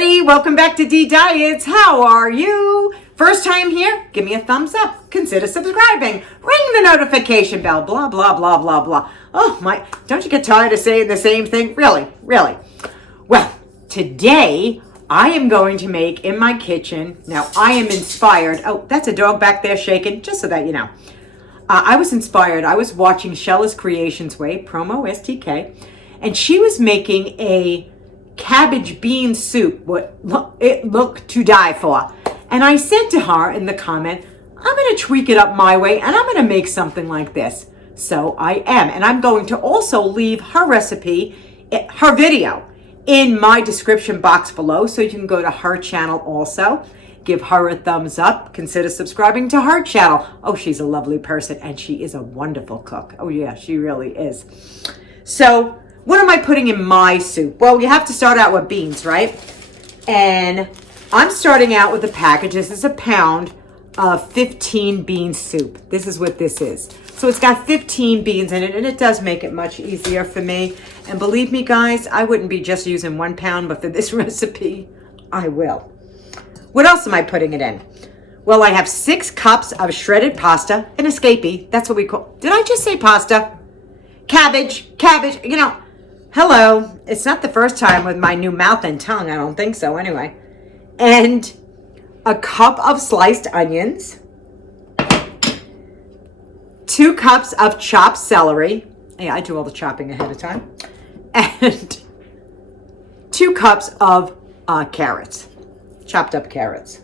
everybody, welcome back to deediets. How are you? First time here? Give me a thumbs up. Consider subscribing. Ring the notification bell. Blah, blah, blah, blah, blah. Oh my, don't you get tired of saying the same thing? Really? Well, today I am going to make in my kitchen. Now I am inspired. Oh, that's a dog back there shaking, just so that you know. I was inspired. I was watching Shella's Creations Way, promo STK, and she was making a cabbage bean soup. It looked to die for. And I said to her in the comment, I'm going to tweak it up my way and I'm going to make something like this. So I am. And I'm going to also leave her recipe, her video, in my description box below. So you can go to her channel also. Give her a thumbs up. Consider subscribing to her channel. Oh, she's a lovely person and she is a wonderful cook. Oh yeah, she really is. So what am I putting in my soup? Well, you have to start out with beans, right? And I'm starting out with a package. This is a pound of 15 bean soup. This is what this is. So it's got 15 beans in it, and it does make it much easier for me. And believe me, guys, I wouldn't be just using 1 pound, but for this recipe, I will. What else am I putting it in? Well, I have 6 cups of shredded pasta, an escapee. That's what we call, did I just say pasta? Cabbage, you know. Hello, it's not the first time with my new mouth and tongue. I don't think so anyway. And a cup of sliced onions, 2 cups of chopped celery. Yeah, I do all the chopping ahead of time. And 2 cups of carrots, chopped up carrots.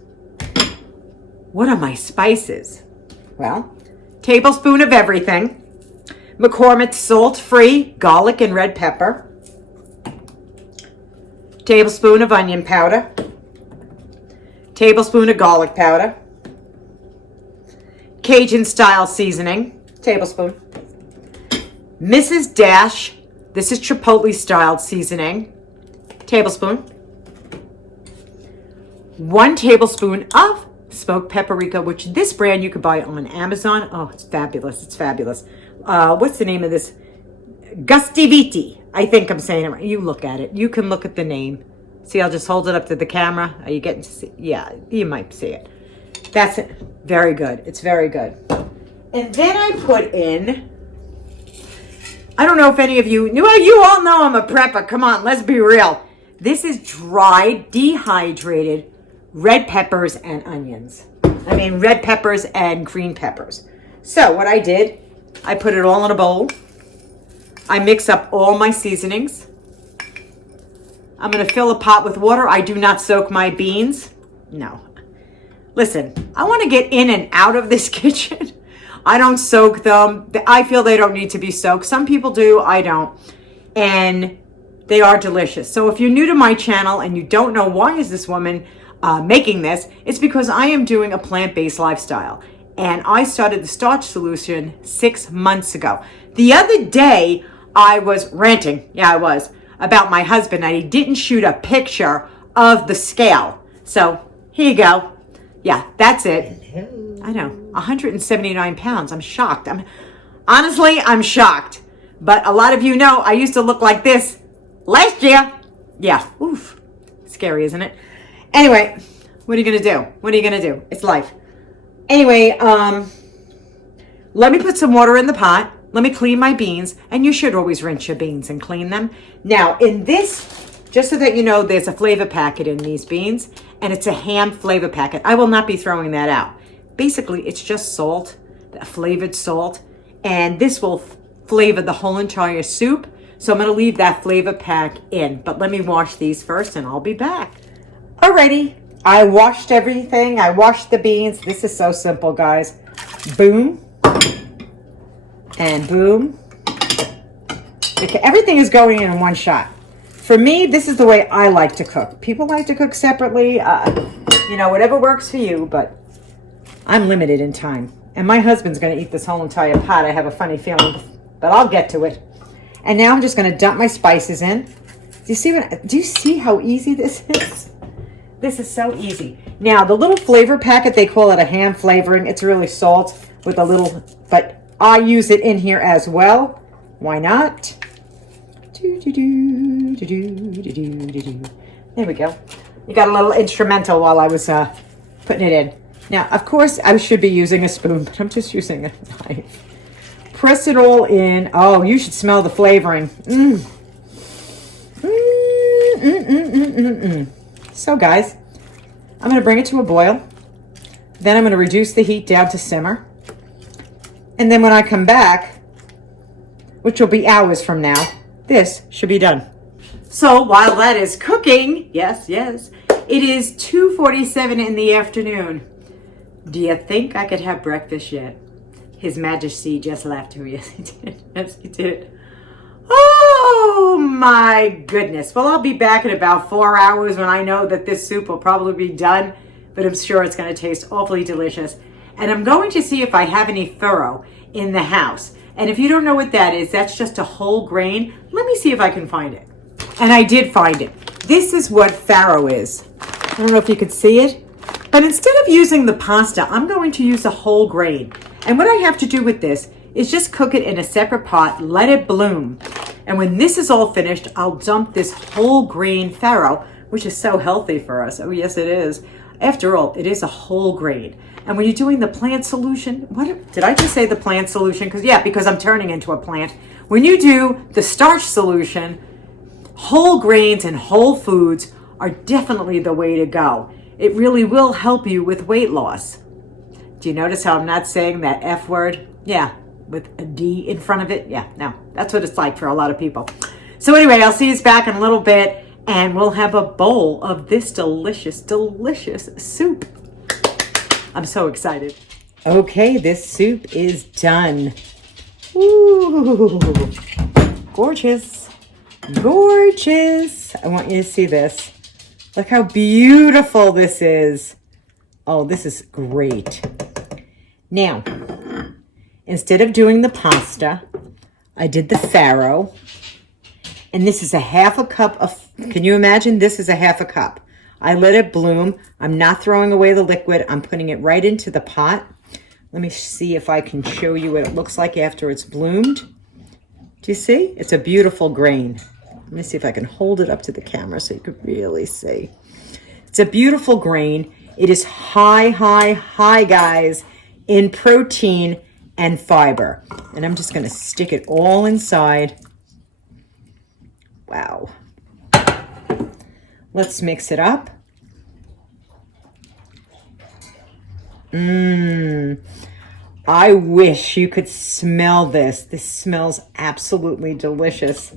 What are my spices? Well, tablespoon of everything. McCormick's salt-free garlic and red pepper, tablespoon of onion powder, tablespoon of garlic powder, Cajun-style seasoning, tablespoon, Mrs. Dash, this is Chipotle-style seasoning, tablespoon, 1 tablespoon of smoked paprika, which this brand you could buy on Amazon. Oh, it's fabulous. It's fabulous. What's the name of this? Gustiviti. I think I'm saying it right. You look at it. You can look at the name. See, I'll just hold it up to the camera. Are you getting to see? Yeah, you might see it. That's it. Very good. It's very good. And then I put in, I don't know if any of you knew, well, you all know I'm a prepper. Come on, let's be real. This is dried, dehydrated red peppers and onions. I mean, red peppers and green peppers. So what I did, I put it all in a bowl. I mix up all my seasonings. I'm going to fill a pot with water. I do not soak my beans. No. Listen, I want to get in and out of this kitchen. I don't soak them. I feel they don't need to be soaked. Some people do. I don't. And they are delicious. So if you're new to my channel and you don't know why is this woman making this, it's because I am doing a plant-based lifestyle. And I started the starch solution 6 months ago. The other day, I was ranting, yeah, I was, about my husband, and he didn't shoot a picture of the scale. So, here you go. Yeah, that's it. Hello. I know, 179 pounds. I'm shocked. Honestly, I'm shocked. But a lot of you know I used to look like this last year. Yeah, oof. Scary, isn't it? Anyway, what are you going to do? What are you going to do? It's life. Anyway, let me put some water in the pot. Let me clean my beans. And you should always rinse your beans and clean them. Now, in this, just so that you know, there's a flavor packet in these beans. And it's a ham flavor packet. I will not be throwing that out. Basically, it's just salt, flavored salt. And this will flavor the whole entire soup. So I'm going to leave that flavor pack in. But let me wash these first and I'll be back. Alrighty. I washed everything. I washed the beans. This is so simple, guys. Boom. And boom. Okay, everything is going in one shot. For me, this is the way I like to cook. People like to cook separately. You know, whatever works for you, but I'm limited in time. And my husband's going to eat this whole entire pot. I have a funny feeling, but I'll get to it. And now I'm just going to dump my spices in. Do you see how easy this is? This is so easy. Now, the little flavor packet, they call it a ham flavoring. It's really salt with a little, but I use it in here as well. Why not? There we go. You got a little instrumental while I was putting it in. Now, of course, I should be using a spoon, but I'm just using a knife. Press it all in. Oh, you should smell the flavoring. So, guys, I'm going to bring it to a boil. Then I'm going to reduce the heat down to simmer. And then when I come back, which will be hours from now, this should be done. So while that is cooking, yes, it is 2:47 in the afternoon. Do you think I could have breakfast yet? His Majesty just left. Oh, yes, he did. Yes, he did. Oh, my goodness. Well, I'll be back in about 4 hours when I know that this soup will probably be done, but I'm sure it's going to taste awfully delicious. And I'm going to see if I have any farro in the house. And if you don't know what that is, that's just a whole grain. Let me see if I can find it. And I did find it. This is what farro is. I don't know if you could see it. But instead of using the pasta, I'm going to use a whole grain. And what I have to do with this is just cook it in a separate pot, let it bloom. And when this is all finished, I'll dump this whole grain farro, which is so healthy for us. Oh, yes, it is. After all, it is a whole grain. And when you're doing the plant solution, what did I just say, the plant solution? Because I'm turning into a plant. When you do the starch solution, whole grains and whole foods are definitely the way to go. It really will help you with weight loss. Do you notice how I'm not saying that F word? Yeah, with a D in front of it. Yeah, no, that's what it's like for a lot of people. So anyway, I'll see you back in a little bit, and we'll have a bowl of this delicious, delicious soup. I'm so excited. Okay, this soup is done. Ooh, gorgeous, gorgeous. I want you to see this. Look how beautiful this is. Oh, this is great. Now, instead of doing the pasta, I did the farro. And this is a half a cup of, can you imagine? This is a half a cup. I let it bloom. I'm not throwing away the liquid. I'm putting it right into the pot. Let me see if I can show you what it looks like after it's bloomed. Do you see? It's a beautiful grain. Let me see if I can hold it up to the camera so you can really see. It's a beautiful grain. It is high, guys, in protein and fiber. And I'm just going to stick it all inside. Wow. Let's mix it up. I wish you could smell this. This smells absolutely delicious.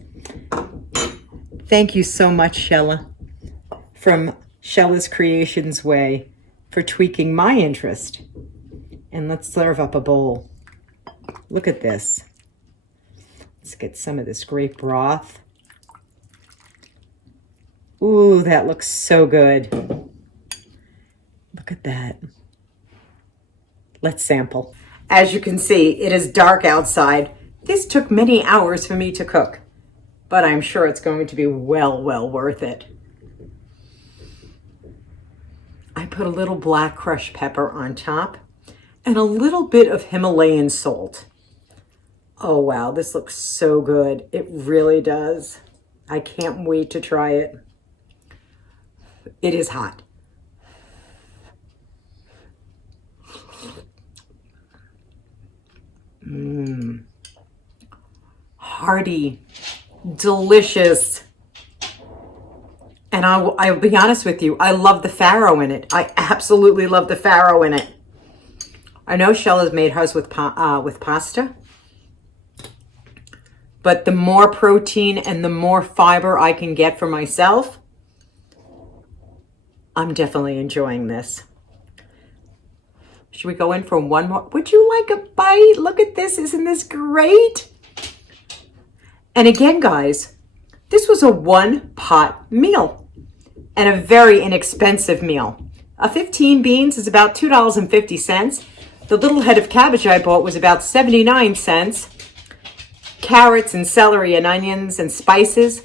Thank you so much, Shella, from Shella's Creations Way, for tweaking my interest. And let's serve up a bowl. Look at this. Let's get some of this great broth. Ooh, that looks so good. Look at that. Let's sample. As you can see, it is dark outside. This took many hours for me to cook, but I'm sure it's going to be well worth it. I put a little black crushed pepper on top and a little bit of Himalayan salt. Oh wow, this looks so good. It really does. I can't wait to try it. It is hot. Hearty, delicious. And I'll be honest with you, I love the farro in it. I absolutely love the farro in it. I know Shella's made hers with pasta, but the more protein and the more fiber I can get for myself, I'm definitely enjoying this. Should we go in for one more? Would you like a bite? Look at this. Isn't this great? And again, guys, this was a one-pot meal and a very inexpensive meal. A 15 beans is about $2.50. The little head of cabbage I bought was about 79 cents. Carrots and celery and onions and spices.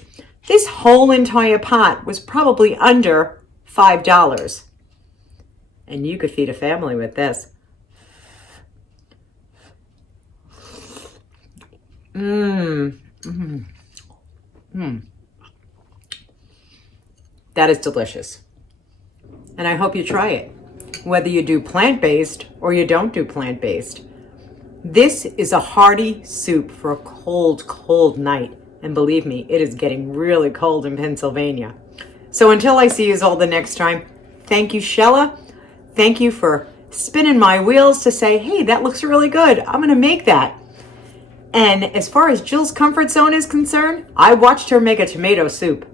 This whole entire pot was probably under $5. And you could feed a family with this. That is delicious. and I hope you try it, whether you do plant-based or you don't do plant-based. This is a hearty soup for a cold, cold night. And believe me, it is getting really cold in Pennsylvania. So until I see you all the next time, thank you, Shella. Thank you for spinning my wheels to say, hey, that looks really good. I'm going to make that. And as far as Jill's comfort zone is concerned, I watched her make a tomato soup.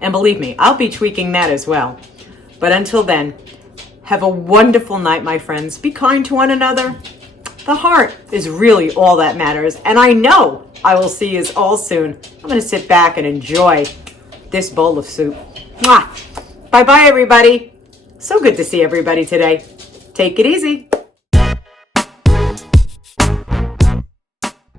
And believe me, I'll be tweaking that as well. But until then, have a wonderful night, my friends. Be kind to one another. The heart is really all that matters. And I know I will see you all soon. I'm going to sit back and enjoy this bowl of soup. Mwah! Bye-bye, everybody. So good to see everybody today. Take it easy.